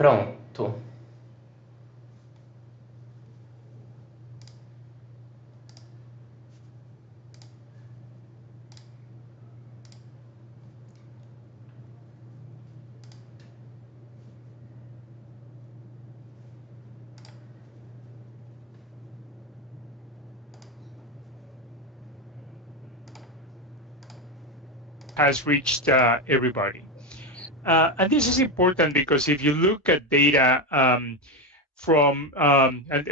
Pronto. Has reached everybody. And this is important because if you look at data and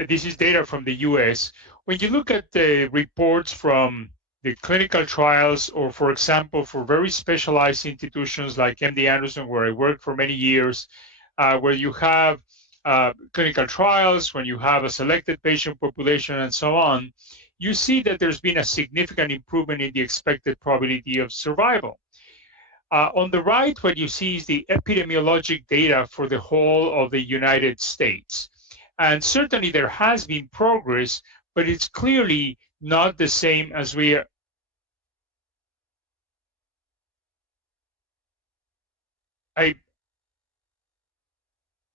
this is data from the US, when you look at the reports from the clinical trials, or for example, for very specialized institutions like MD Anderson, where I worked for many years, where you have clinical trials, when you have a selected patient population and so on, you see that there's been a significant improvement in the expected probability of survival. On the right, what you see is the epidemiologic data for the whole of the United States. And certainly there has been progress, but it's clearly not the same as we are.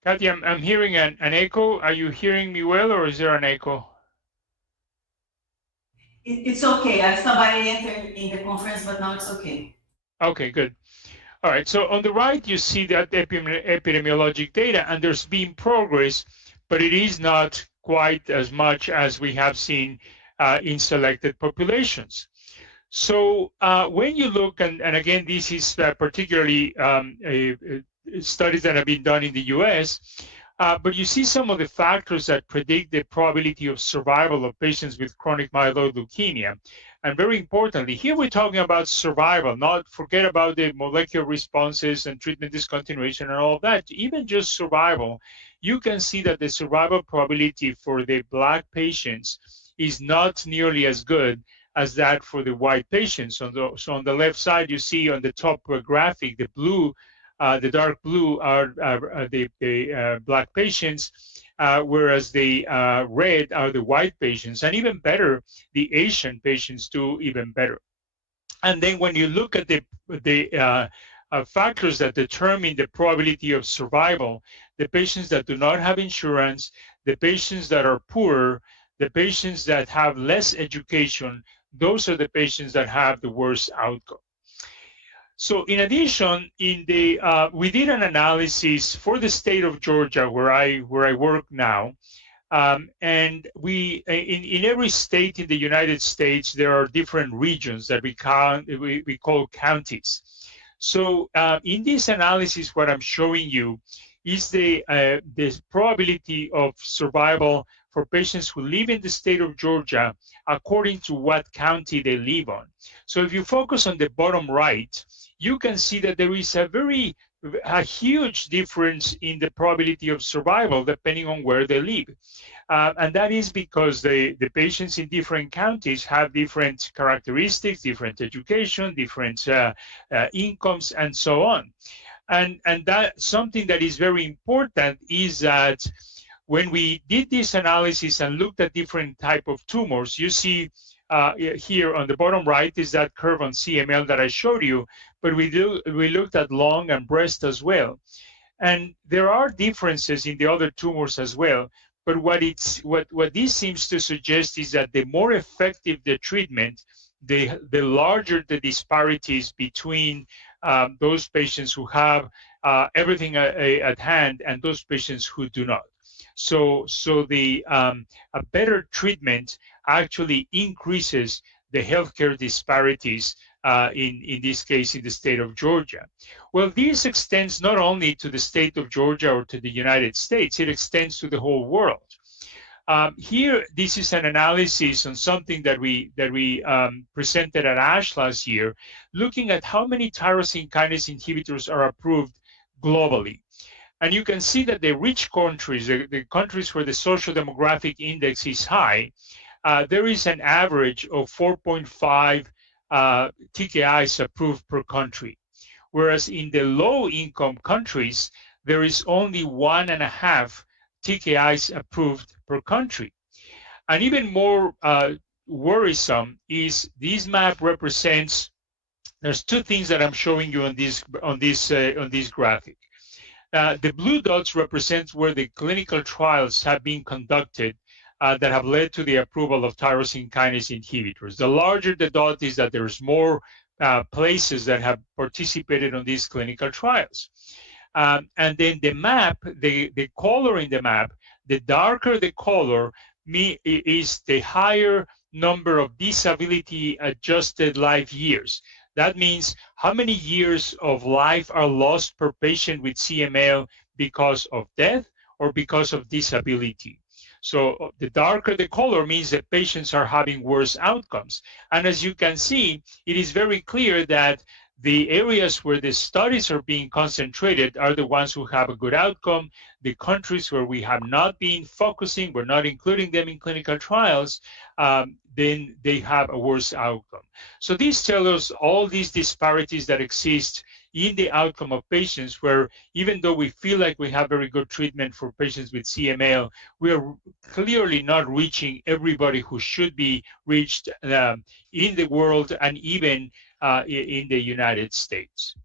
Kathy, I'm hearing an echo. Are you hearing me well, or is there an echo? It's okay. I have somebody entered in the conference, but now it's okay. Okay, good. All right, so on the right, you see that epidemiologic data, and there's been progress, but it is not quite as much as we have seen in selected populations. So when you look, and again, this is particularly studies that have been done in the US, but you see some of the factors that predict the probability of survival of patients with chronic myeloid leukemia. And very importantly, here we're talking about survival, not forget about the molecular responses and treatment discontinuation and all that, even just survival. You can see that the survival probability for the Black patients is not nearly as good as that for the white patients. So on the left side, you see on the top graphic, the blue, the dark blue are the Black patients, whereas the red are the white patients, and even better, the Asian patients do even better. And then when you look at the factors that determine the probability of survival, the patients that do not have insurance, the patients that are poor, the patients that have less education, those are the patients that have the worst outcome. So in addition, we did an analysis for the state of Georgia, where I work now, and in every state in the United States there are different regions that we call counties. So in this analysis, what I'm showing you is the probability of survival for patients who live in the state of Georgia according to what county they live on. So if you focus on the bottom right, you can see that there is a huge difference in the probability of survival depending on where they live. And that is because the patients in different counties have different characteristics, different education, different incomes, and so on. And that something that is very important is that when we did this analysis and looked at different type of tumors, you see here on the bottom right is that curve on CML that I showed you, but we looked at lung and breast as well. And there are differences in the other tumors as well. But what this seems to suggest is that the more effective the treatment, the larger the disparities between those patients who have everything at hand and those patients who do not. So a better treatment actually increases the healthcare disparities in this case in the state of Georgia. Well, this extends not only to the state of Georgia or to the United States, it extends to the whole world. Here, this is an analysis on something that we presented at ASH last year, looking at how many tyrosine kinase inhibitors are approved globally. And you can see that the rich countries, the countries where the social demographic index is high, there is an average of 4.5 TKIs approved per country. Whereas in the low income countries, there is only 1.5 TKIs approved per country. And even more worrisome is this map represents, there's two things that I'm showing you on this graphic. The blue dots represent where the clinical trials have been conducted that have led to the approval of tyrosine kinase inhibitors. The larger the dot is that there's more places that have participated on these clinical trials. And then the map, the color in the map, the darker the color is the higher number of disability adjusted life years. That means how many years of life are lost per patient with CML because of death or because of disability. So the darker the color means that patients are having worse outcomes. And as you can see, it is very clear that the areas where the studies are being concentrated are the ones who have a good outcome. The countries where we have not been focusing, we're not including them in clinical trials, then they have a worse outcome. So this tells us all these disparities that exist in the outcome of patients, where even though we feel like we have very good treatment for patients with CML, we are clearly not reaching everybody who should be reached in the world and even in the United States.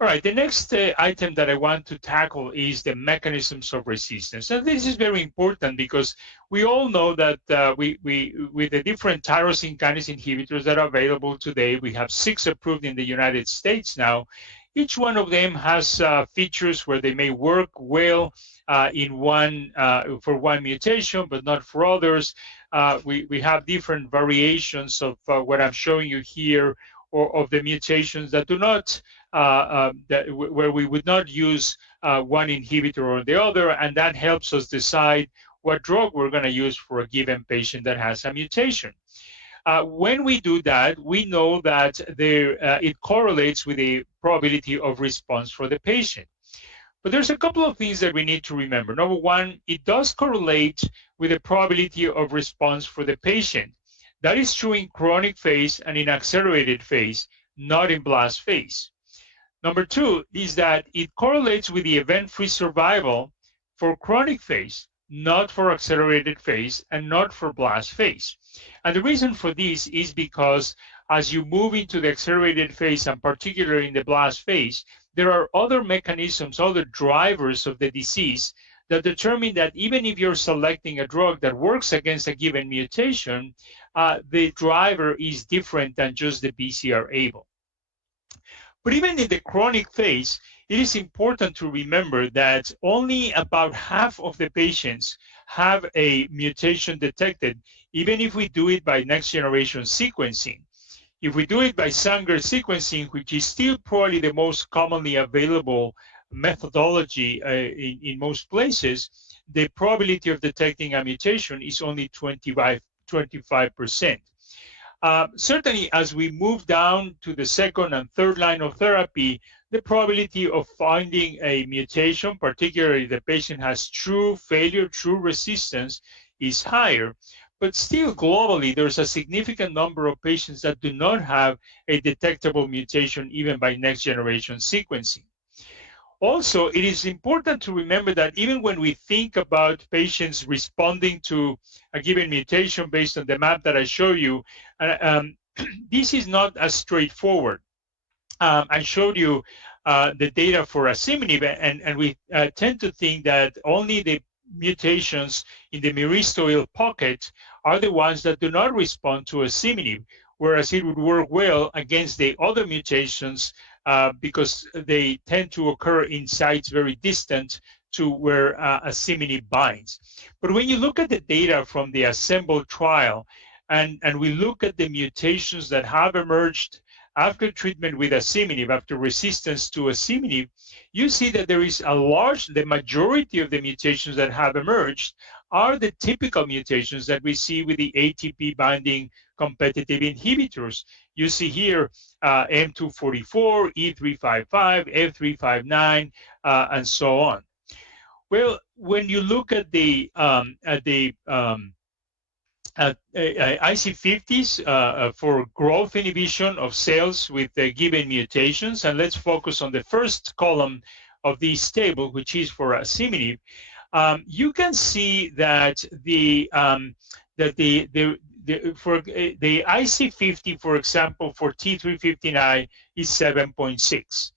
All right, the next item that I want to tackle is the mechanisms of resistance. And this is very important because we all know that with the different tyrosine kinase inhibitors that are available today, we have 6 approved in the United States now. Each one of them has features where they may work well for one mutation, but not for others. We have different variations of what I'm showing you here, or of the mutations that do not, where we would not use one inhibitor or the other, and that helps us decide what drug we're going to use for a given patient that has a mutation. When we do that, we know that it correlates with the probability of response for the patient. But there's a couple of things that we need to remember. Number one, it does correlate with the probability of response for the patient. That is true in chronic phase and in accelerated phase, not in blast phase. Number two is that it correlates with the event-free survival for chronic phase, not for accelerated phase and not for blast phase. And the reason for this is because as you move into the accelerated phase, and particularly in the blast phase, there are other mechanisms, other drivers of the disease that determine that even if you're selecting a drug that works against a given mutation, the driver is different than just the BCR-ABL. But even in the chronic phase, it is important to remember that only about half of the patients have a mutation detected, even if we do it by next-generation sequencing. If we do it by Sanger sequencing, which is still probably the most commonly available methodology in most places, the probability of detecting a mutation is only 25%. Certainly, as we move down to the second and third line of therapy, the probability of finding a mutation, particularly if the patient has true failure, true resistance, is higher. But still, globally, there's a significant number of patients that do not have a detectable mutation even by next-generation sequencing. Also, it is important to remember that even when we think about patients responding to a given mutation based on the map that I show you, this is not as straightforward. I showed you the data for asciminib, and we tend to think that only the mutations in the myristoyl pocket are the ones that do not respond to asciminib, whereas it would work well against the other mutations because they tend to occur in sites very distant to where asciminib binds. But when you look at the data from the ASSEMBLE trial, and we look at the mutations that have emerged after treatment with asciminib, after resistance to asciminib, you see that there is the majority of the mutations that have emerged are the typical mutations that we see with the ATP binding competitive inhibitors. You see here M244, E355, F359, and so on. Well, when you look at the IC50s for growth inhibition of cells with given mutations, and let's focus on the first column of this table, which is for asciminib, you can see that for the IC50, for example, for T359 is 7.6.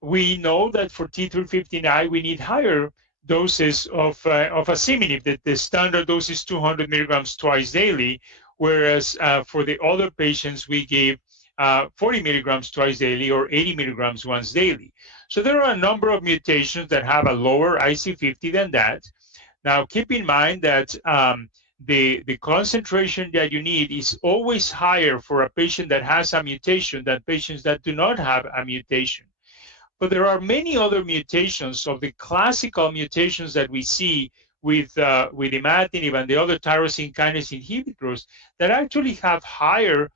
we know that for T359, we need higher doses of asciminib. That the standard dose is 200 milligrams twice daily, whereas for the other patients, we gave 40 milligrams twice daily or 80 milligrams once daily. So there are a number of mutations that have a lower IC50 than that. Now, keep in mind that the concentration that you need is always higher for a patient that has a mutation than patients that do not have a mutation. But there are many other mutations of the classical mutations that we see with imatinib and the other tyrosine kinase inhibitors that actually have higher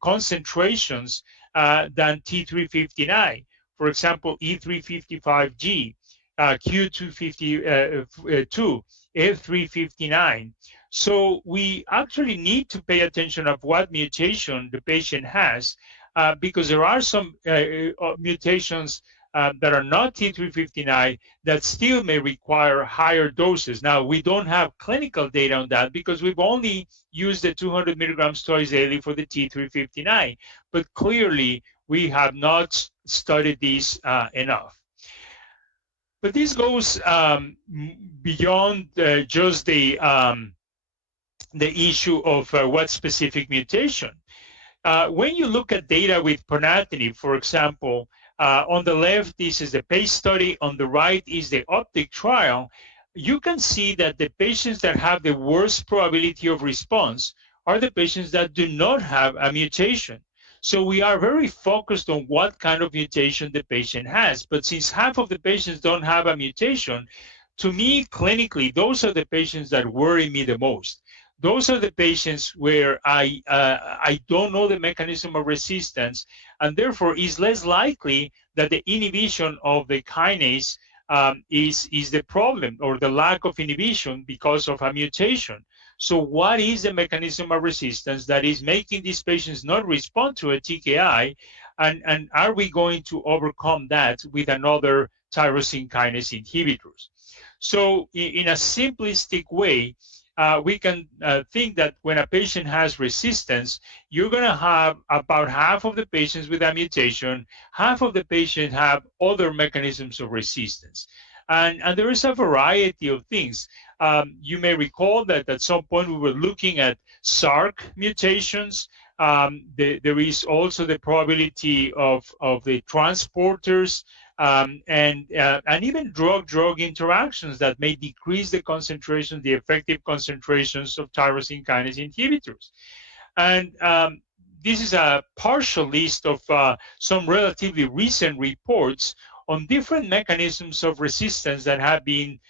concentrations than T359. For example, E355G, Q252, F359. So we actually need to pay attention of what mutation the patient has, because there are some mutations that are not T359 that still may require higher doses. Now, we don't have clinical data on that because we've only used the 200 milligrams twice daily for the T359, but clearly we have not studied these enough. But this goes beyond just the issue of what specific mutation. When you look at data with ponatinib, for example, on the left, this is the PACE study. On the right is the OPTIC trial. You can see that the patients that have the worst probability of response are the patients that do not have a mutation. So we are very focused on what kind of mutation the patient has. But since half of the patients don't have a mutation, to me, clinically, those are the patients that worry me the most. Those are the patients where I don't know the mechanism of resistance, and therefore is less likely that the inhibition of the kinase is the problem, or the lack of inhibition because of a mutation. So what is the mechanism of resistance that is making these patients not respond to a TKI, and are we going to overcome that with another tyrosine kinase inhibitors? So in a simplistic way, we can think that when a patient has resistance, you're going to have about half of the patients with a mutation, half of the patients have other mechanisms of resistance. And there is a variety of things. You may recall that at some point we were looking at SARC mutations. There is also the probability of the transporters, and even drug-drug interactions that may decrease the concentration, the effective concentrations of tyrosine kinase inhibitors. And this is a partial list of some relatively recent reports on different mechanisms of resistance that have been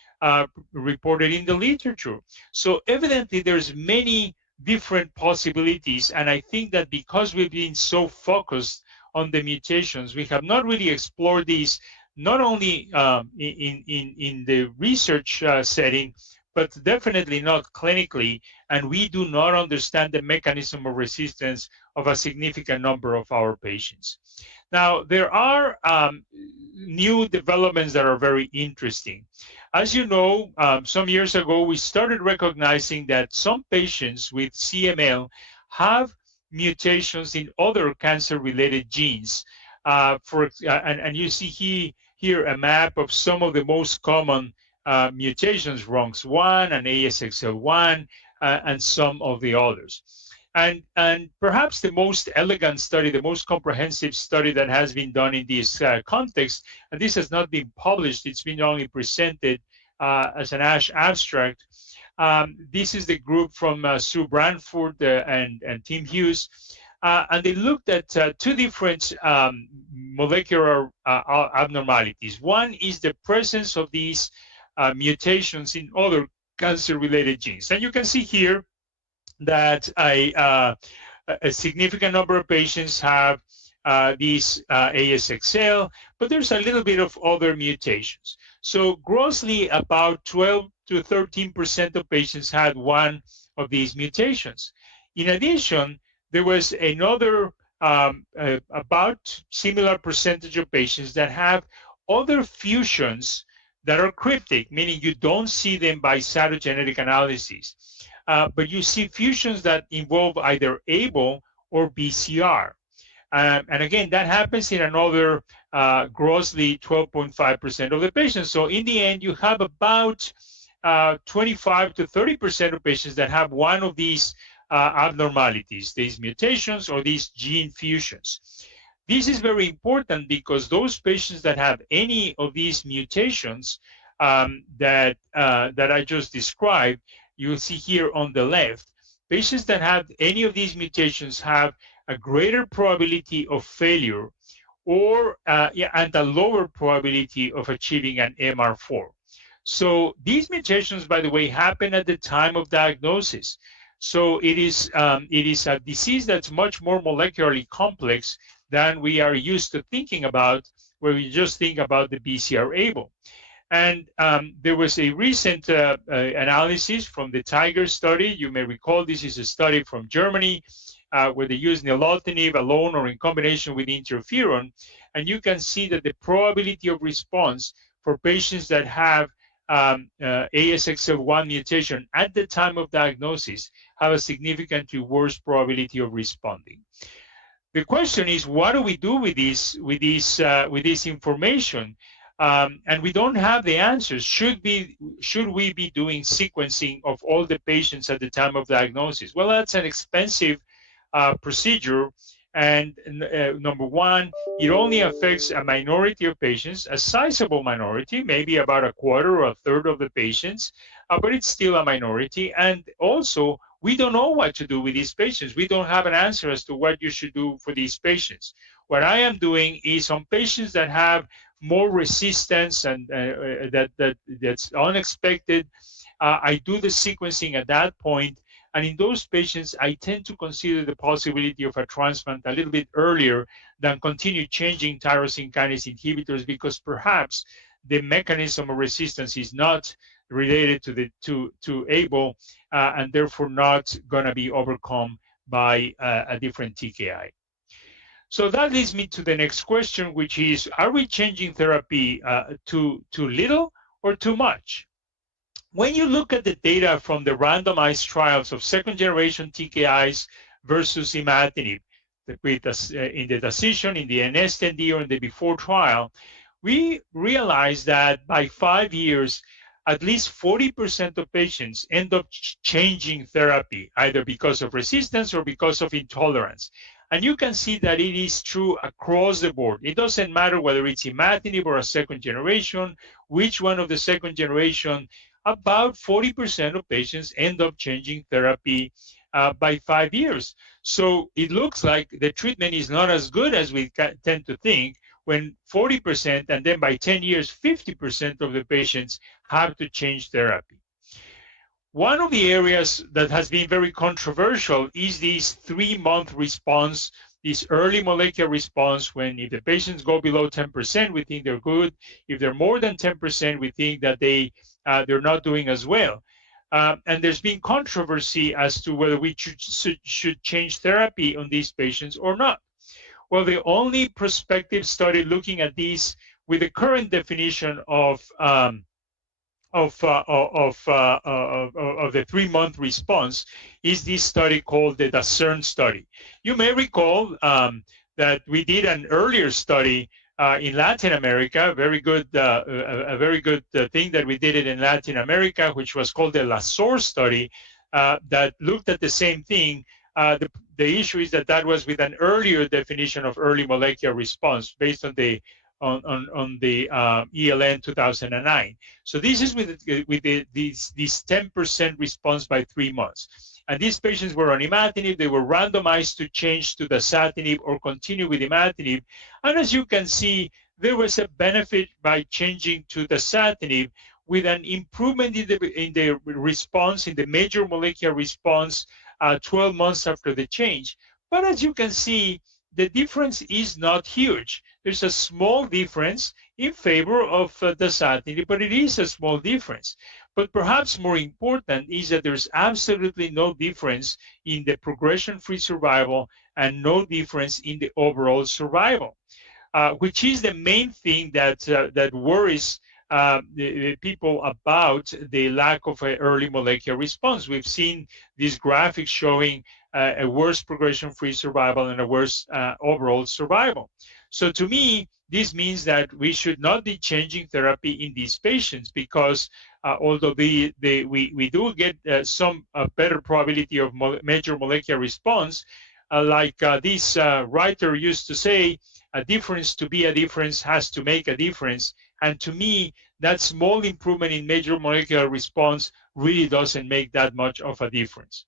reported in the literature. So evidently there's many different possibilities, and I think that because we've been so focused on the mutations, we have not really explored these, not only in the research setting, but definitely not clinically, and we do not understand the mechanism of resistance of a significant number of our patients. Now, there are new developments that are very interesting. As you know, some years ago, we started recognizing that some patients with CML have mutations in other cancer-related genes. And you see here a map of some of the most common mutations, RUNX1 and ASXL1, and some of the others. And perhaps the most elegant study, the most comprehensive study that has been done in this context, and this has not been published, it's been only presented as an ASH abstract. This is the group from Sue Branford and Tim Hughes, and they looked at two different molecular abnormalities. One is the presence of these mutations in other cancer-related genes. And you can see here that a significant number of patients have these ASXL, but there's a little bit of other mutations. So grossly, about 12 to 13% of patients had one of these mutations. In addition, there was another about similar percentage of patients that have other fusions that are cryptic, meaning you don't see them by cytogenetic analysis. But you see fusions that involve either ABL or BCR. And again, that happens in another grossly 12.5% of the patients. So in the end, you have about 25 to 30% of patients that have one of these abnormalities, these mutations or these gene fusions. This is very important because those patients that have any of these mutations that I just described, you'll see here on the left, patients that have any of these mutations have a greater probability of failure or and a lower probability of achieving an MR4. So these mutations, by the way, happen at the time of diagnosis. So it is a disease that's much more molecularly complex than we are used to thinking about, where we just think about the BCR-ABL. And there was a recent analysis from the TIGER study. You may recall this is a study from Germany where they used nilotinib alone or in combination with interferon. And you can see that the probability of response for patients that have ASXL1 mutation at the time of diagnosis have a significantly worse probability of responding. The question is, what do we do with this information? And we don't have the answers. Should we be doing sequencing of all the patients at the time of diagnosis? Well, that's an expensive procedure. And number one, it only affects a minority of patients, a sizable minority, maybe about a quarter or a third of the patients, but it's still a minority. And also, we don't know what to do with these patients. We don't have an answer as to what you should do for these patients. What I am doing is on patients that have more resistance and that's unexpected, I do the sequencing at that point. And in those patients, I tend to consider the possibility of a transplant a little bit earlier than continue changing tyrosine kinase inhibitors, because perhaps the mechanism of resistance is not related to ABL and therefore not going to be overcome by a different TKI. So that leads me to the next question, which is, are we changing therapy too little or too much? When you look at the data from the randomized trials of second-generation TKIs versus imatinib, in the decision, in the NSTND, or in the before trial, we realize that by 5 years, at least 40% of patients end up changing therapy, either because of resistance or because of intolerance. And you can see that it is true across the board. It doesn't matter whether it's imatinib or a second generation, which one of the second generation, about 40% of patients end up changing therapy by 5 years. So it looks like the treatment is not as good as we tend to think, when 40% and then by 10 years, 50% of the patients have to change therapy. One of the areas that has been very controversial is this 3-month response, this early molecular response, when if the patients go below 10%, we think they're good. If they're more than 10%, we think that they're not doing as well. And there's been controversy as to whether we should change therapy on these patients or not. Well, the only prospective study looking at these with the current definition of the 3-month response is this study called the Discern study. You may recall that we did an earlier study in Latin America, a very good thing that we did it in Latin America, which was called the LASOR study, that looked at the same thing. The issue is that was with an earlier definition of early molecular response based on the ELN 2009. So this is with this 10% response by 3 months. And these patients were on imatinib. They were randomized to change to dasatinib or continue with imatinib. And as you can see, there was a benefit by changing to dasatinib with an improvement in the response, in the major molecular response 12 months after the change. But as you can see, the difference is not huge. There's a small difference in favor of dasatinib, but it is a small difference. But perhaps more important is that there's absolutely no difference in the progression-free survival and no difference in the overall survival, which is the main thing that worries the people about the lack of an early molecular response. We've seen these graphics showing a worse progression-free survival and a worse overall survival. So to me, this means that we should not be changing therapy in these patients because although we do get some better probability of major molecular response, like this writer used to say, a difference to be a difference has to make a difference. And to me, that small improvement in major molecular response really doesn't make that much of a difference.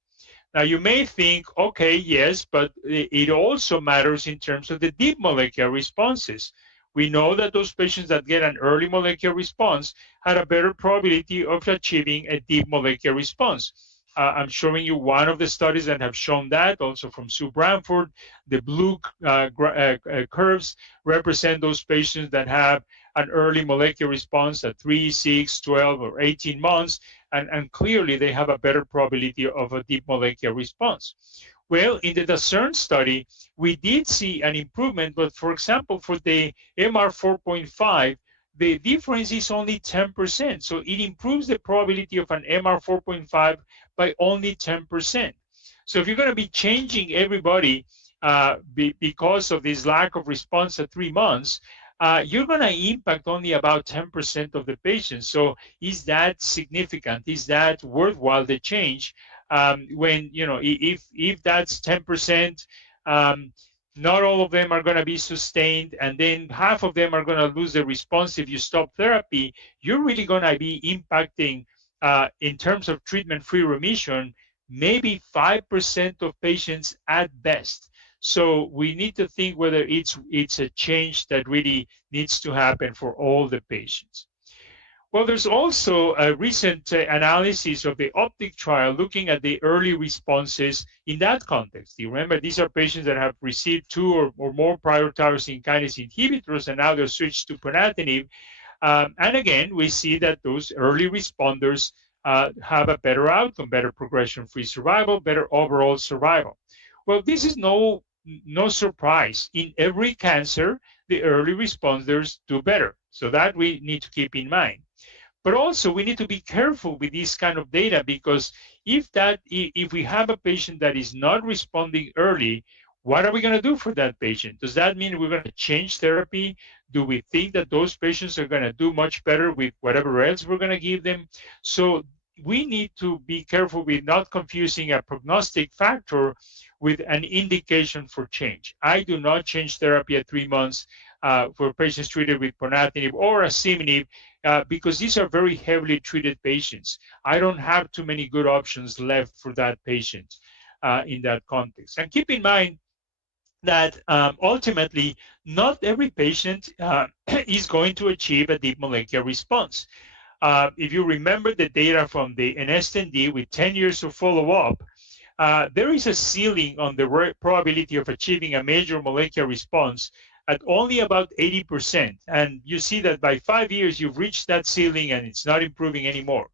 Now, you may think, okay, yes, but it also matters in terms of the deep molecular responses. We know that those patients that get an early molecular response had a better probability of achieving a deep molecular response. I'm showing you one of the studies that have shown that, also from Sue Bramford. The blue curves represent those patients that have an early molecular response at 3, 6, 12, or 18 months, and clearly they have a better probability of a deep molecular response. Well, in the Discern study, we did see an improvement, but for example, for the MR 4.5, the difference is only 10%. So it improves the probability of an MR 4.5 by only 10%. So if you're going to be changing everybody because of this lack of response at 3 months, you're going to impact only about 10% of the patients. So is that significant? Is that worthwhile, the change? When, you know, if that's 10%, not all of them are going to be sustained, and then half of them are going to lose the response if you stop therapy, you're really going to be impacting, in terms of treatment-free remission, maybe 5% of patients at best. So we need to think whether it's a change that really needs to happen for all the patients. Well, there's also a recent analysis of the OPTIC trial looking at the early responses in that context. You remember, these are patients that have received 2 or more prior tyrosine kinase inhibitors, and now they're switched to ponatinib. And again, we see that those early responders have a better outcome, better progression-free survival, better overall survival. Well, this is no surprise. In every cancer, the early responders do better. So that we need to keep in mind. But also, we need to be careful with this kind of data, because if we have a patient that is not responding early, what are we going to do for that patient? Does that mean we're going to change therapy? Do we think that those patients are going to do much better with whatever else we're going to give them? So we need to be careful with not confusing a prognostic factor with an indication for change. I do not change therapy at 3 months for patients treated with ponatinib or asciminib, because these are very heavily treated patients. I don't have too many good options left for that patient in that context. And keep in mind that ultimately, not every patient is going to achieve a deep molecular response. If you remember the data from the NSTND with 10 years of follow-up, there is a ceiling on the probability of achieving a major molecular response at only about 80%. And you see that by 5 years, you've reached that ceiling and it's not improving anymore.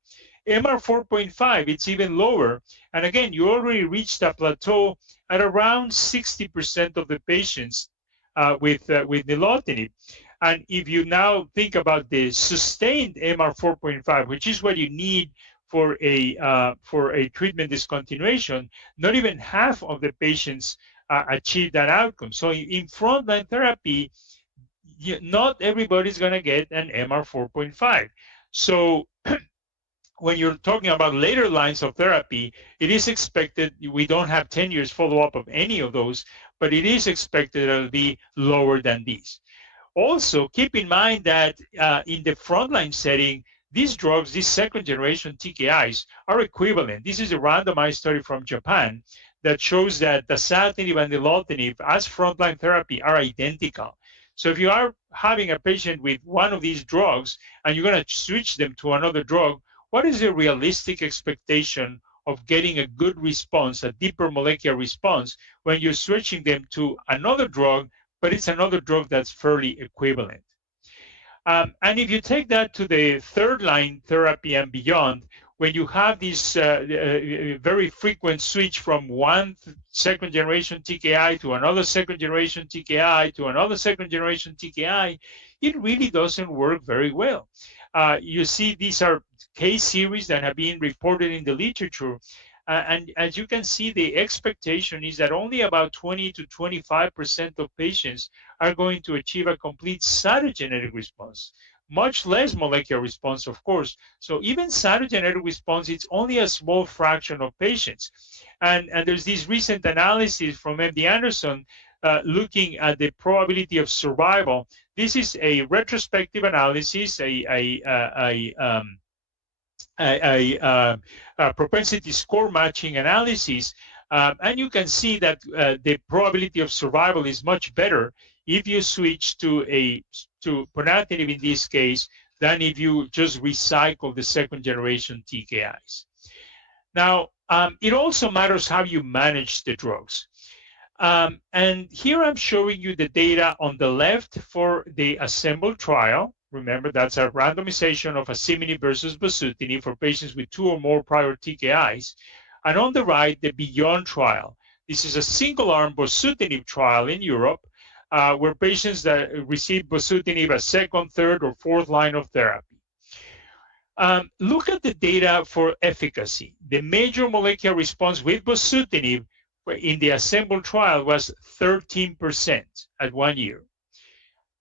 MR 4.5, it's even lower. And again, you already reached a plateau at around 60% of the patients with nilotinib. And if you now think about the sustained MR 4.5, which is what you need for a treatment discontinuation, not even half of the patients achieve that outcome. So in frontline therapy, not everybody's going to get an MR 4.5. So when you're talking about later lines of therapy, it is expected, we don't have 10 years follow-up of any of those, but it is expected it'll be lower than these. Also, keep in mind that in the frontline setting, these drugs, these second-generation TKIs, are equivalent. This is a randomized study from Japan that shows that dasatinib and nilotinib as frontline therapy are identical. So if you are having a patient with one of these drugs and you're going to switch them to another drug, what is the realistic expectation of getting a good response, a deeper molecular response, when you're switching them to another drug, but it's another drug that's fairly equivalent? And if you take that to the third-line therapy and beyond, when you have this very frequent switch from one second-generation TKI to another second-generation TKI to another second-generation TKI, it really doesn't work very well. You see, these are case series that have been reported in the literature, And as you can see, the expectation is that only about 20 to 25% of patients are going to achieve a complete cytogenetic response, much less molecular response, of course. So even cytogenetic response, it's only a small fraction of patients. And there's this recent analysis from MD Anderson looking at the probability of survival. This is a retrospective analysis, a propensity score matching analysis, and you can see that the probability of survival is much better if you switch to ponatinib in this case than if you just recycle the second generation TKIs. Now, it also matters how you manage the drugs. And here I'm showing you the data on the left for the ASSEMBLE trial. Remember, that's a randomization of asciminib versus bosutinib for patients with 2 or more prior TKIs. And on the right, the BEYOND trial. This is a single-arm bosutinib trial in Europe where patients that receive bosutinib as second, third, or fourth line of therapy. Look at the data for efficacy. The major molecular response with bosutinib in the ASSEMBLE trial was 13% at 1 year.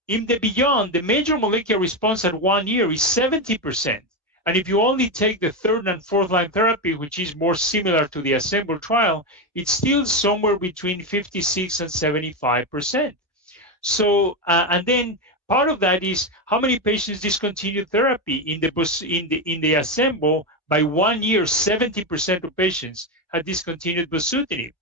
In the BEYOND, the major molecular response at 1 year is 70%. And if you only take the third and fourth line therapy, which is more similar to the ASSEMBLE trial, it's still somewhere between 56 and 75%. So, and then part of that is how many patients discontinued therapy in the ASSEMBLE. By 1 year, 70% of patients had discontinued bosutinib.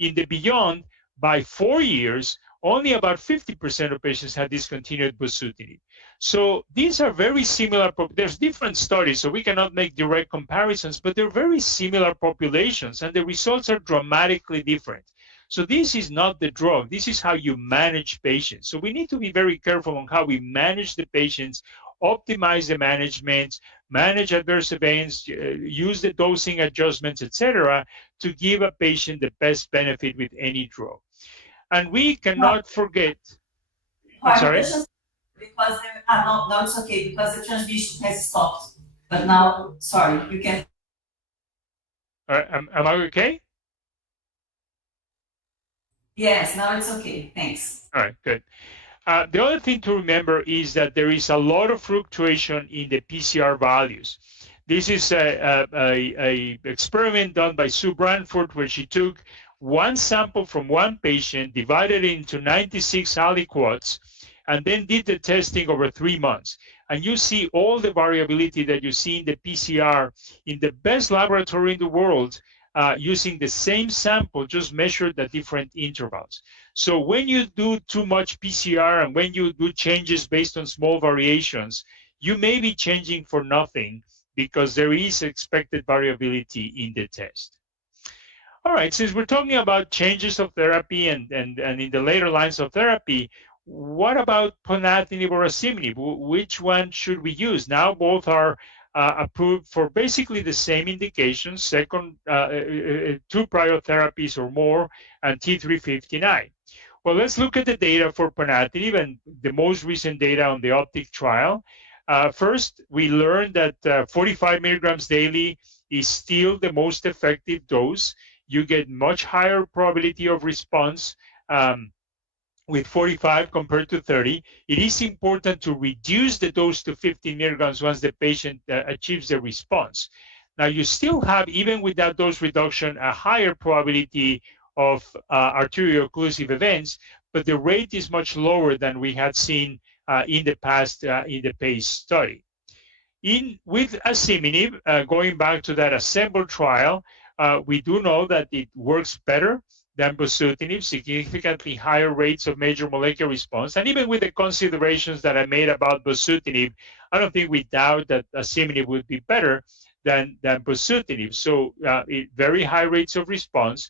In the BEYOND, by 4 years, only about 50% of patients had discontinued bosutinib. So these are very similar. There's different studies, so we cannot make direct comparisons, but they're very similar populations, and the results are dramatically different. So this is not the drug. This is how you manage patients. So we need to be very careful on how we manage the patients, optimize the management, manage adverse events, use the dosing adjustments, etc., to give a patient the best benefit with any drug. And we cannot forget. I'm sorry? Because no, it's okay, because the transmission has stopped. But now, sorry, you can. Am I okay? Yes, now it's okay. Thanks. All right, good. The other thing to remember is that there is a lot of fluctuation in the PCR values. This is a experiment done by Sue Branford, where she took one sample from one patient, divided it into 96 aliquots, and then did the testing over 3 months. And you see all the variability that you see in the PCR in the best laboratory in the world, using the same sample, just measured at different intervals. So when you do too much PCR and when you do changes based on small variations, you may be changing for nothing because there is expected variability in the test. All right, since we're talking about changes of therapy and in the later lines of therapy, what about ponatinib or asciminib? Which one should we use? Now both are approved for basically the same indications, second, 2 prior therapies or more, and T359. Well, let's look at the data for ponatinib and the most recent data on the OPTIC trial. First, we learned that 45 milligrams daily is still the most effective dose. You get much higher probability of response with 45 compared to 30. It is important to reduce the dose to 15 milligrams once the patient achieves the response. Now, you still have, even with that dose reduction, a higher probability of arterio-occlusive events, but the rate is much lower than we had seen in the past in the PACE study. With asciminib, going back to that ASSEMBLE trial, we do know that it works better than bosutinib, significantly higher rates of major molecular response. And even with the considerations that I made about bosutinib, I don't think we doubt that asciminib would be better than bosutinib. So very high rates of response.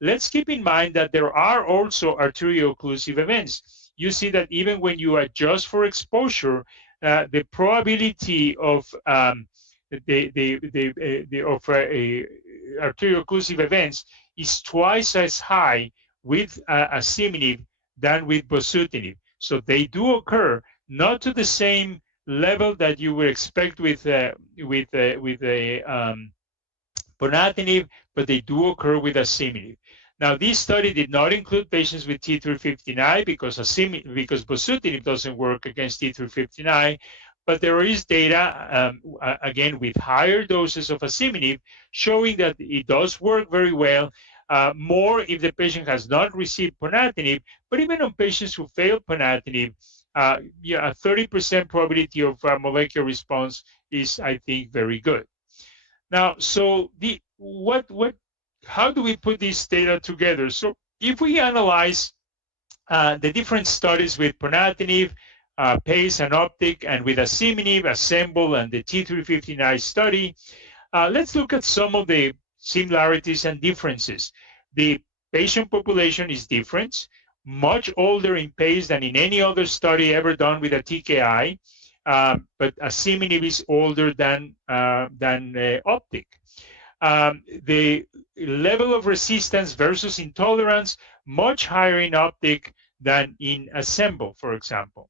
Let's keep in mind that there are also arterio-occlusive events. You see that even when you adjust for exposure, the probability of arterio-occlusive events is twice as high with asciminib than with bosutinib. So they do occur, not to the same level that you would expect with ponatinib, ponatinib, but they do occur with asciminib. Now, this study did not include patients with T359 because bosutinib doesn't work against T359, but there is data, again, with higher doses of asciminib showing that it does work very well, more if the patient has not received ponatinib, but even on patients who failed ponatinib, a 30% probability of molecular response is, I think, very good. Now, so how do we put this data together? So if we analyze the different studies with ponatinib, PACE and OPTIC, and with asciminib, ASSEMBLE, and the T359 study, let's look at some of the similarities and differences. The patient population is different, much older in PACE than in any other study ever done with a TKI, but asciminib is older than OPTIC. The level of resistance versus intolerance, much higher in OPTIC than in ASSEMBLE, for example.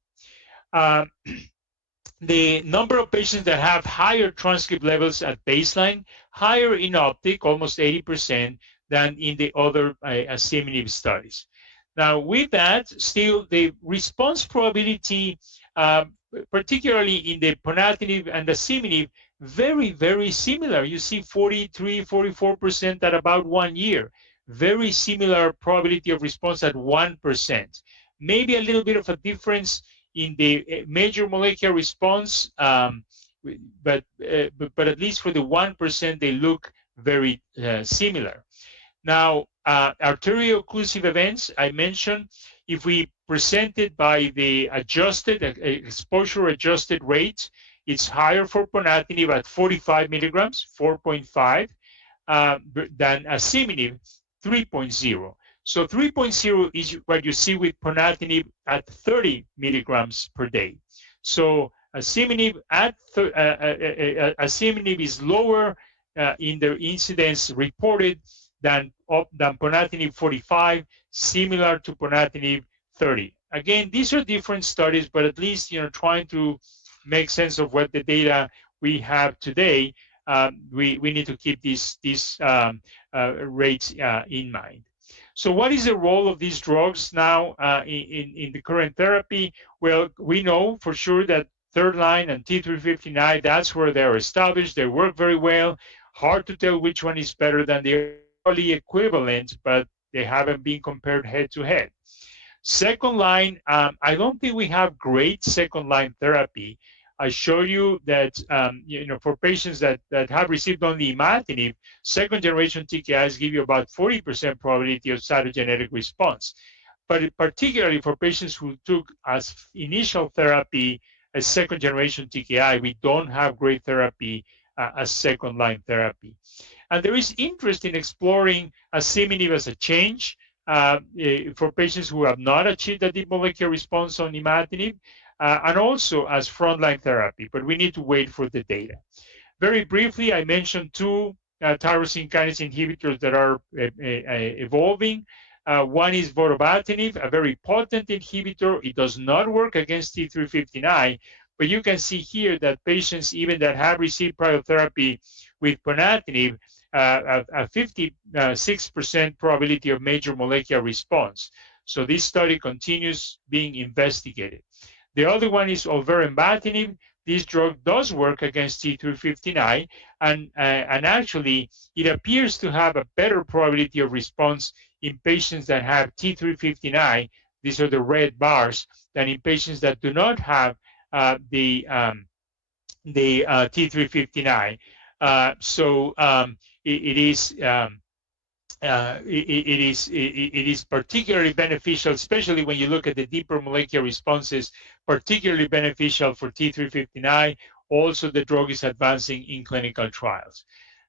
The number of patients that have higher transcript levels at baseline, higher in OPTIC, almost 80%, than in the other asciminib studies. Now, with that, still the response probability, particularly in the ponatinib and asciminib, very, very similar. You see 43, 44% at about 1 year. Very similar probability of response at 1%. Maybe a little bit of a difference in the major molecular response, but at least for the 1%, they look very similar. Now, arterio-occlusive events, I mentioned, if we present it by the adjusted, exposure-adjusted rate, it's higher for ponatinib at 45 milligrams, 4.5, than asciminib, 3.0. So 3.0 is what you see with ponatinib at 30 milligrams per day. So asciminib is lower in the incidence reported than ponatinib 45, similar to ponatinib 30. Again, these are different studies, but at least trying to make sense of what the data we have today, we need to keep these rates in mind. So what is the role of these drugs now in the current therapy? Well, we know for sure that third line and T359, that's where they're established. They work very well. Hard to tell which one is better than the early equivalent, but they haven't been compared head to head. Second line, I don't think we have great second line therapy. I show you that for patients that have received only imatinib, second generation TKIs give you about 40% probability of cytogenetic response. But particularly for patients who took as initial therapy a second generation TKI, we don't have great therapy as second line therapy. And there is interest in exploring asciminib as a change for patients who have not achieved a deep molecular response on imatinib, and also as frontline therapy, but we need to wait for the data. Very briefly, I mentioned two tyrosine kinase inhibitors that are evolving. One is vodobatinib, a very potent inhibitor. It does not work against T359, but you can see here that patients, even that have received prior therapy with ponatinib, a 56% probability of major molecular response. So this study continues being investigated. The other one is olverembatinib. This drug does work against T359, and actually it appears to have a better probability of response in patients that have T359, these are the red bars, than in patients that do not have the T359. It is particularly beneficial, especially when you look at the deeper molecular responses, particularly beneficial for T359. Also, the drug is advancing in clinical trials.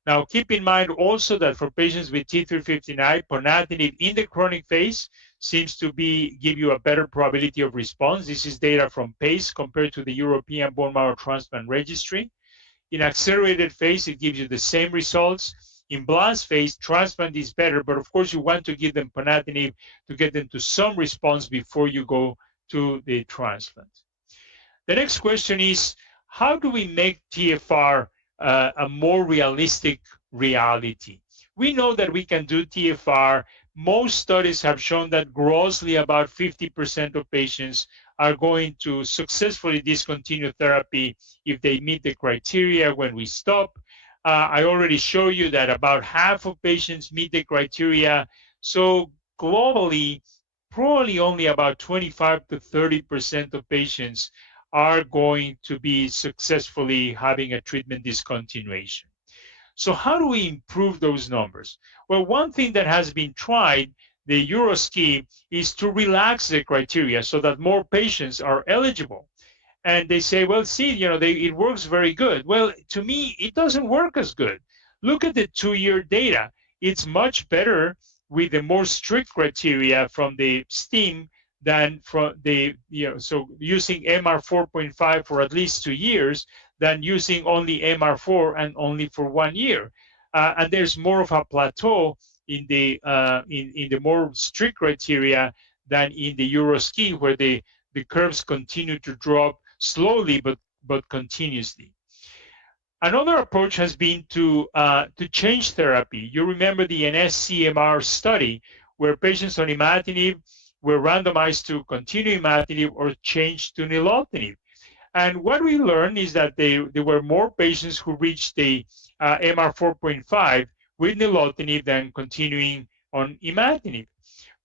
Now, keep in mind also that for patients with T359, ponatinib in the chronic phase seems to give you a better probability of response. This is data from PACE compared to the European Bone Marrow Transplant Registry. In accelerated phase, it gives you the same results. In blast phase, transplant is better, but of course you want to give them ponatinib to get them to some response before you go to the transplant. The next question is, how do we make TFR a more realistic reality. We know that we can do TFR. Most studies have shown that grossly about 50% of patients are going to successfully discontinue therapy if they meet the criteria when we stop. I already showed you that about half of patients meet the criteria. So globally, probably only about 25 to 30% of patients are going to be successfully having a treatment discontinuation. So how do we improve those numbers? Well, one thing that has been tried, the Euroski, is to relax the criteria so that more patients are eligible. And they say, well, see, it works very good. Well, to me, it doesn't work as good. Look at the 2-year data. It's much better with the more strict criteria from the STEAM than from the, so using MR 4.5 for at least 2 years than using only MR4 and only for 1 year. And there's more of a plateau in the more strict criteria than in the Euroski, where the curves continue to drop slowly but continuously. Another approach has been to change therapy. You remember the NSCMR study where patients on imatinib were randomized to continue imatinib or change to nilotinib. And what we learned is that there were more patients who reached the MR 4.5 with nilotinib than continuing on imatinib.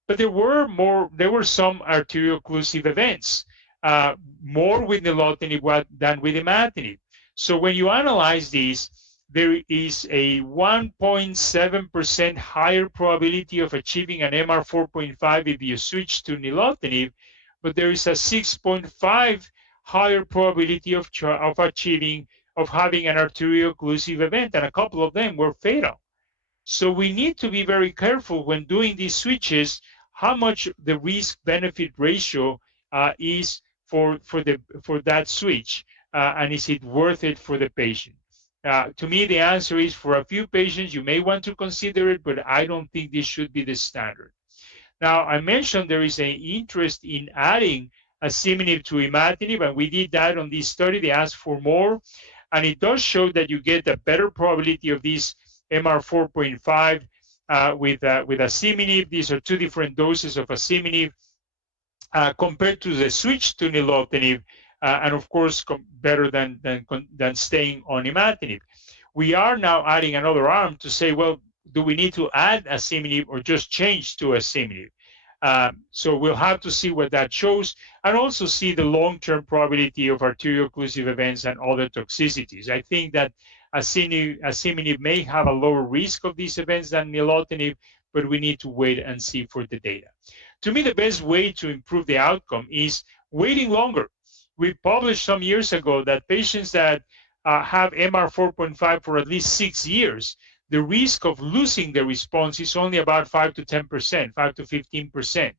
But there were some arteriocclusive events, more with nilotinib than with imatinib. So when you analyze these, there is a 1.7% higher probability of achieving an MR 4.5 if you switch to nilotinib, but there is a 6.5 higher probability of having an arteriocclusive event, and a couple of them were fatal. So we need to be very careful when doing these switches, how much the risk-benefit ratio is for that switch, and is it worth it for the patient? To me, the answer is for a few patients, you may want to consider it, but I don't think this should be the standard. Now, I mentioned there is an interest in adding asciminib to imatinib, and we did that on this study. They asked for more, and it does show that you get a better probability of this MR 4.5 with asciminib. These are 2 different doses of asciminib compared to the switch to nilotinib, and of course better than staying on imatinib. We are now adding another arm to say, well, do we need to add asciminib or just change to asciminib? So we'll have to see what that shows, and also see the long-term probability of arteriocclusive events and other toxicities. I think that asciminib may have a lower risk of these events than nilotinib, but we need to wait and see for the data. To me, the best way to improve the outcome is waiting longer. We published some years ago that patients that have MR 4.5 for at least 6 years, the risk of losing the response is only about 5 to 10%, 5 to 15%,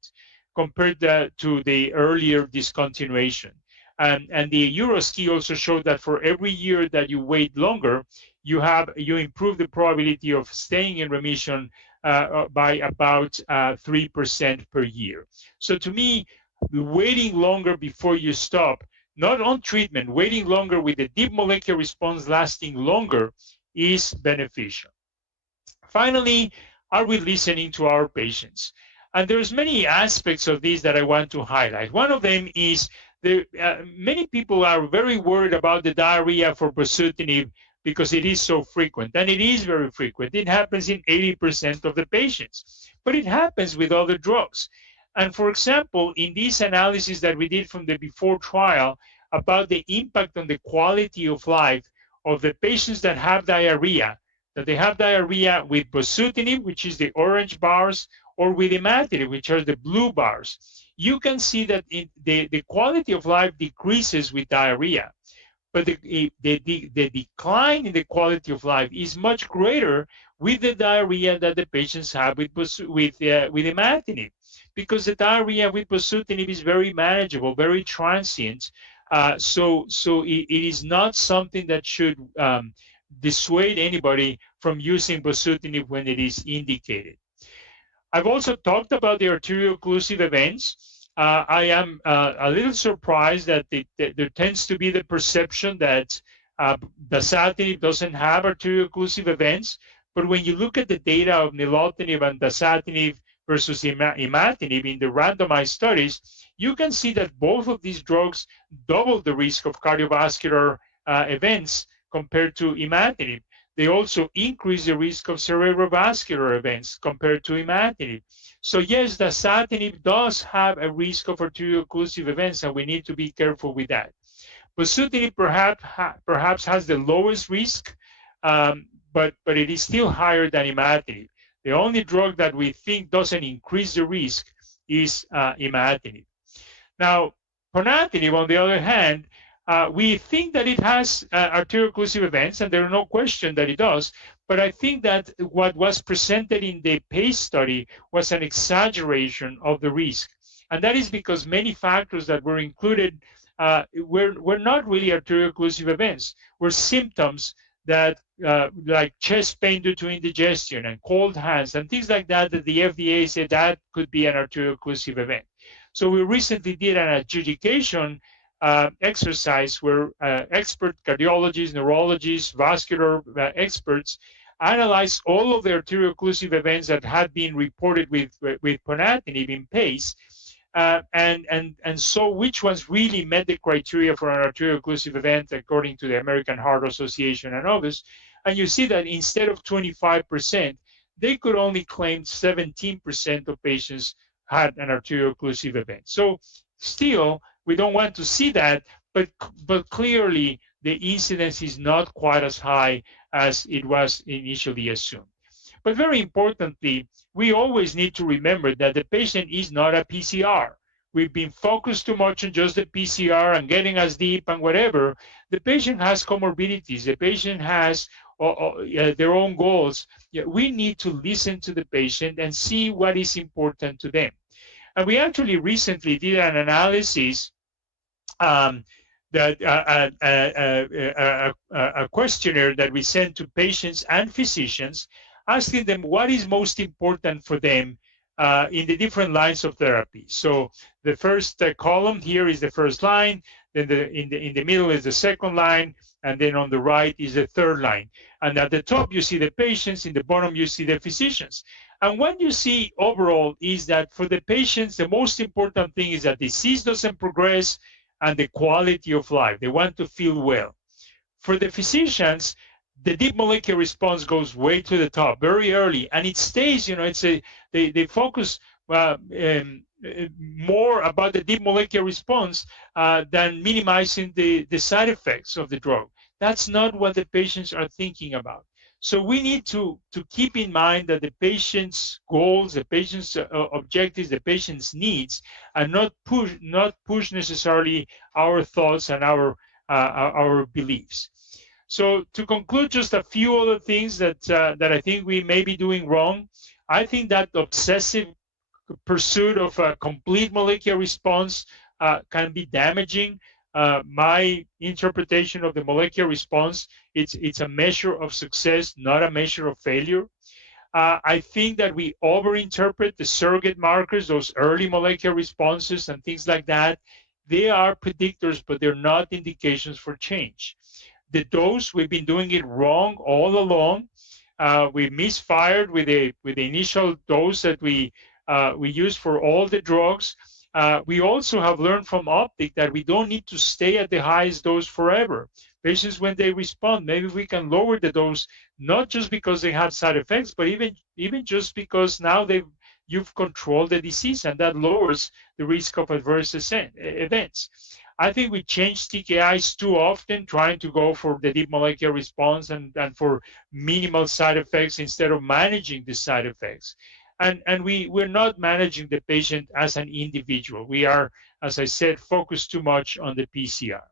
compared to the earlier discontinuation. And the Euroski also showed that for every year that you wait longer, you improve the probability of staying in remission by about 3% per year. So to me, waiting longer before you stop, not on treatment, waiting longer with a deep molecular response lasting longer is beneficial. Finally, are we listening to our patients? And there's many aspects of this that I want to highlight. One of them is many people are very worried about the diarrhea for bosutinib because it is so frequent, and it is very frequent. It happens in 80% of the patients, but it happens with other drugs. And for example, in this analysis that we did from the before trial about the impact on the quality of life of the patients that have diarrhea, that they have diarrhea with bosutinib, which is the orange bars, or with imatinib, which are the blue bars, you can see that the quality of life decreases with diarrhea. But the decline in the quality of life is much greater with the diarrhea that the patients have with imatinib, because the diarrhea with bosutinib is very manageable, very transient. So it is not something that should dissuade anybody from using bosutinib when it is indicated. I've also talked about the arteriocclusive events. I am a little surprised that there tends to be the perception that dasatinib doesn't have arteriocclusive events, But when you look at the data of nilotinib and dasatinib versus imatinib in the randomized studies, you can see that both of these drugs double the risk of cardiovascular events compared to imatinib. They also increase the risk of cerebrovascular events compared to imatinib. So yes, dasatinib does have a risk of arterial-occlusive events, and we need to be careful with that. Bosutinib perhaps has the lowest risk, but it is still higher than imatinib. The only drug that we think doesn't increase the risk is imatinib. Now, ponatinib, on the other hand, we think that it has arterial-occlusive events, and there are no question that it does. But I think that what was presented in the PACE study was an exaggeration of the risk. And that is because many factors that were included were not really arterial-occlusive events, were symptoms that like chest pain due to indigestion and cold hands and things like that, that the FDA said that could be an arterial-occlusive event. So we recently did an adjudication exercise where expert cardiologists, neurologists, vascular experts analyzed all of the arterial-occlusive events that had been reported with ponatinib in PACE, and saw which ones really met the criteria for an arterial-occlusive event according to the American Heart Association and others. And you see that instead of 25%, they could only claim 17% of patients had an arterial-occlusive event. So still, we don't want to see that, but clearly the incidence is not quite as high as it was initially assumed. But very importantly, we always need to remember that the patient is not a PCR. We've been focused too much on just the PCR and getting us deep and whatever. The patient has comorbidities. The patient has their own goals. We need to listen to the patient and see what is important to them. And we actually recently did an analysis that a questionnaire that we sent to patients and physicians, asking them what is most important for them in the different lines of therapy. So the first column here is the first line, then in the middle is the second line, and then on the right is the third line. And at the top, you see the patients, in the bottom, you see the physicians. And what you see overall is that for the patients, the most important thing is that disease doesn't progress and the quality of life. They want to feel well. For the physicians, the deep molecular response goes way to the top very early, and it stays, they focus more about the deep molecular response than minimizing the side effects of the drug. That's not what the patients are thinking about. So we need to keep in mind that the patient's goals, the patient's objectives, the patient's needs, and not push necessarily our thoughts and our beliefs. So to conclude, just a few other things that I think we may be doing wrong. I think that obsessive pursuit of a complete molecular response can be damaging. My interpretation of the molecular response, it's a measure of success, not a measure of failure. I think that we overinterpret the surrogate markers, those early molecular responses and things like that. They are predictors, but they're not indications for change. The dose, we've been doing it wrong all along. We misfired with the initial dose that we used for all the drugs. We also have learned from OPTIC that we don't need to stay at the highest dose forever. Patients, when they respond, maybe we can lower the dose, not just because they have side effects, but even just because now you've controlled the disease, and that lowers the risk of adverse events. I think we change TKIs too often, trying to go for the deep molecular response and for minimal side effects instead of managing the side effects. And we're not managing the patient as an individual. We are, as I said, focused too much on the PCR.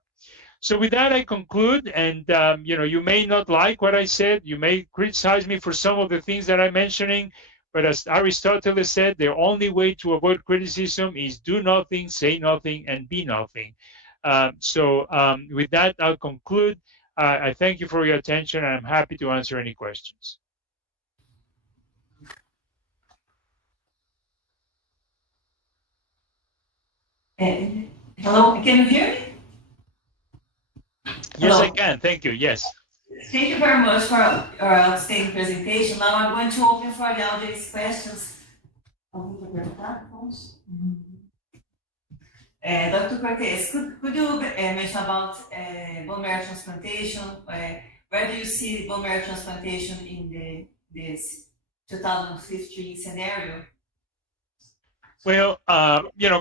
So with that, I conclude. And you may not like what I said. You may criticize me for some of the things that I'm mentioning. But as Aristotle said, the only way to avoid criticism is do nothing, say nothing, and be nothing. With that, I'll conclude. I thank you for your attention, and I'm happy to answer any questions. Hello, can you hear me? Yes, hello. I can. Thank you. Yes. Thank you very much for your outstanding presentation. Now I'm going to open for the audience questions. Dr. Cortes, could you mention about bone marrow transplantation? Where do you see bone marrow transplantation in this 2015 scenario? Well,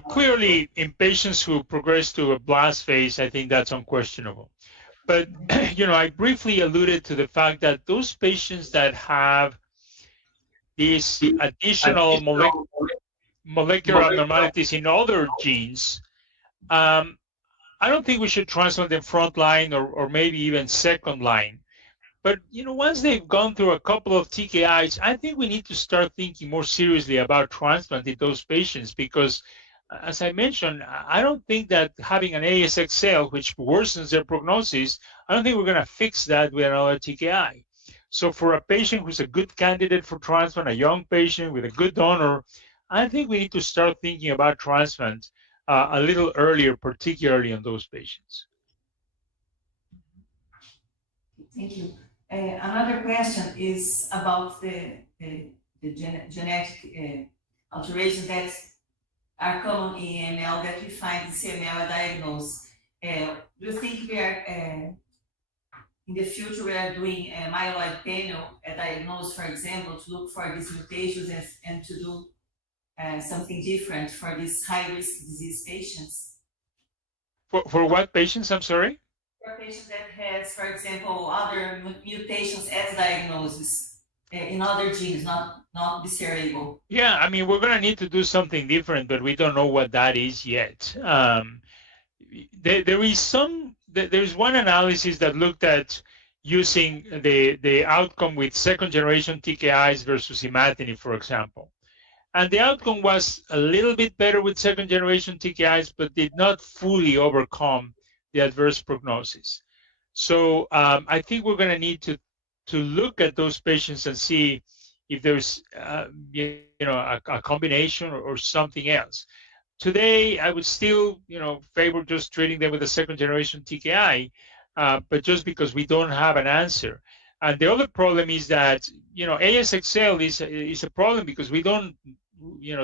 clearly in patients who progress to a blast phase, I think that's unquestionable. But, I briefly alluded to the fact that those patients that have these additional molecular abnormalities in other genes, I don't think we should transplant them front line or maybe even second line. But once they've gone through a couple of TKIs, I think we need to start thinking more seriously about transplanting those patients because, as I mentioned, I don't think that having an ASXL, which worsens their prognosis, I don't think we're going to fix that with another TKI. So for a patient who's a good candidate for transplant, a young patient with a good donor, I think we need to start thinking about transplant a little earlier, particularly on those patients. Thank you. Another question is about the genetic alterations that are common in AML that we find in CML diagnosed. Do you think we are, in the future, we are doing a myeloid panel diagnosis, for example, to look for these mutations and to do something different for these high-risk disease patients? For what patients, I'm sorry? For a patient that has, for example, other mutations as diagnosis in other genes, not BCR-ABL. Yeah, I mean, we're going to need to do something different, but we don't know what that is yet. There's one analysis that looked at using the outcome with second-generation TKIs versus imatinib, for example. And the outcome was a little bit better with second-generation TKIs, but did not fully overcome the adverse prognosis. So I think we're going to need to look at those patients and see if there's a combination or something else. Today, I would still favor just treating them with a second-generation TKI, but just because we don't have an answer. And the other problem is that ASXL is a problem because we don't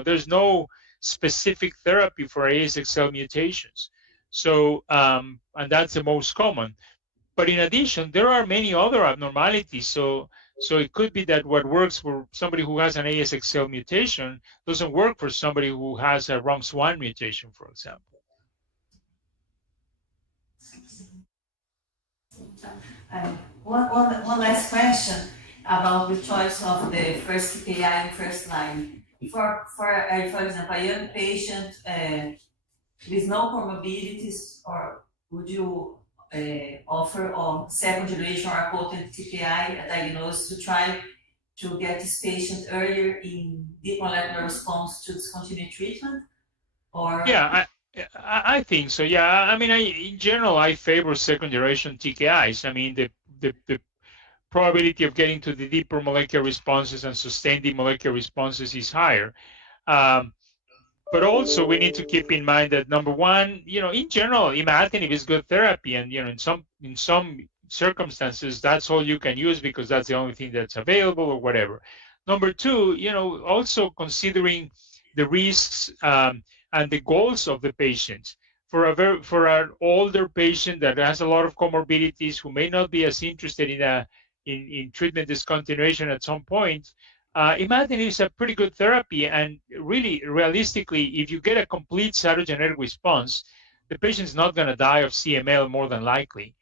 there's no specific therapy for ASXL mutations. So, and that's the most common. But in addition, there are many other abnormalities. So it could be that what works for somebody who has an ASXL mutation doesn't work for somebody who has a RUNX1 mutation, for example. One last question about the choice of the first TKI in first line. For example, a young patient with no comorbidities, or would you offer a second generation or a potent TKI diagnosis to try to get this patient earlier in deep molecular response to discontinue treatment? Or yeah, I think so. Yeah, I mean, in general, I favor second generation TKIs. I mean, the probability of getting to the deeper molecular responses and sustained deep molecular responses is higher. But also we need to keep in mind that number one, in general, imatinib is good therapy, and in some circumstances that's all you can use because that's the only thing that's available or whatever. Number two, also considering the risks and the goals of the patient. For an older patient that has a lot of comorbidities who may not be as interested in treatment discontinuation at some point, imatinib is a pretty good therapy, and really, realistically, if you get a complete cytogenetic response, the patient's not going to die of CML more than likely.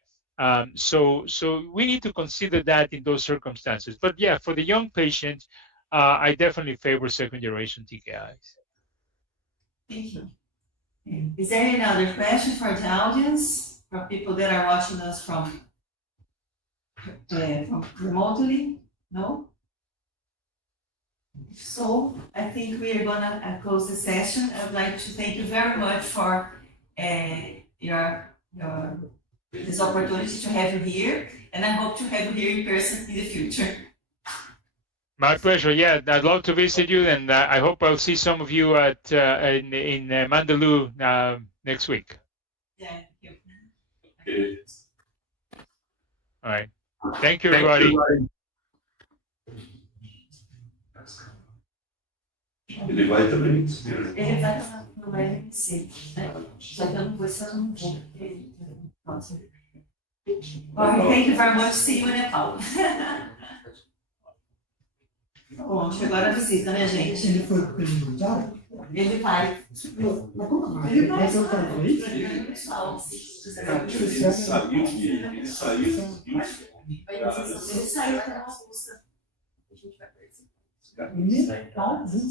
So we need to consider that in those circumstances. But yeah, for the young patient, I definitely favor second-generation TKIs. Thank you. Is there any other question for the audience, for people that are watching us from remotely? No? So I think we are gonna close the session. I would like to thank you very much for this opportunity to have you here, and I hope to have you here in person in the future. My pleasure. Yeah, I'd love to visit you, and I hope I'll see some of you in Mandaloo next week. Yeah, thank you. All right. Thank you, everybody. Ele vai também. Ele vai no LMC, né? Só que eu não vou, só não vou. Thank you very much. See you in Nepal. Bom, chegou a visita, né, gente? Ele foi perguntar? Ele vai. Mas como não? Ele vai ser outra vez? Ele saiu. Ele saiu daquela bolsa. A gente vai Nepal, você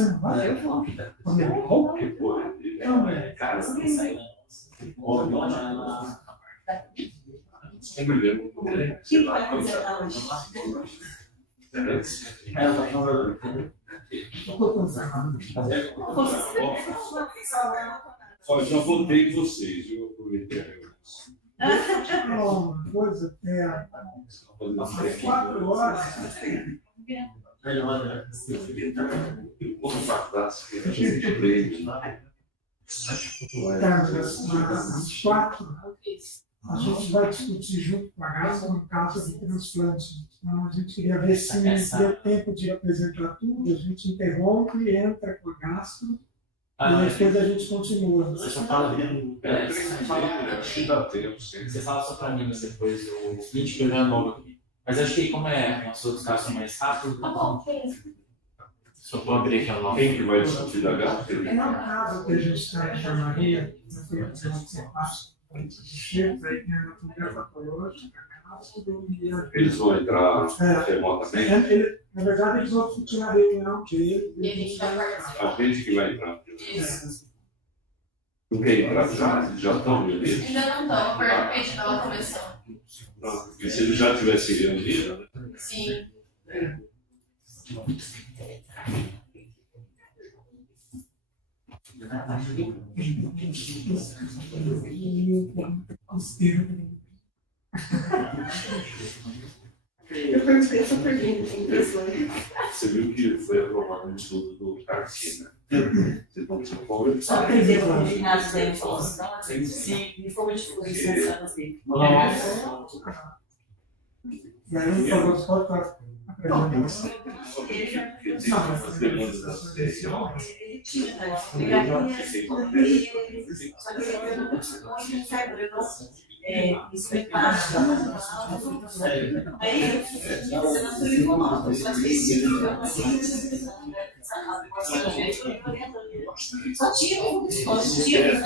não vai? Eu vou. Nepal? Não, é. Cara, você saiu. Quem vai fazer a hoje? Olha, já votei em vocês, eu aproveitei. Uma coisa é às 4 horas. Às 4 a gente vai discutir junto com a Graça no caso de transplante. Então, a gente queria ver se deu tempo de apresentar tudo, a gente interrompe e entra com a Gastro e depois a gente continua. Você só fala vendo. Você fala só pra mim depois, o split pegando logo aqui. Mas acho que como os outros casos são mais rápidos, Tá bom, só vou abrir aqui a nova. Quem que vai discutir da gata? É no caso que a gente está em Maria, eu fui fazer uma observação de cheiro, aí tem a anatomia patológica, Eles vão entrar remotamente? na verdade, eles vão discutir na reunião que E a gente vai participar. A gente que vai entrar. Isso. Não quer entrar já? Eles já estão reunidos? Ainda não estão, a gente estava começando. E se eles já tivessem reunido, né? Sim. Eu perguntei essa pergunta em pessoa. Você viu que foi aprovado um estudo do Cortes, né? Vocês estão se empolgando? só aprender com os ginásio da evolução, sim, me foi muito difícil pensando assim. E aí ele falou só para apresentar. As demandas da associação. Ele tinha, né? Pegarias, corrias, só que ele não isso é parte da aí você não foi informado, só que só tinha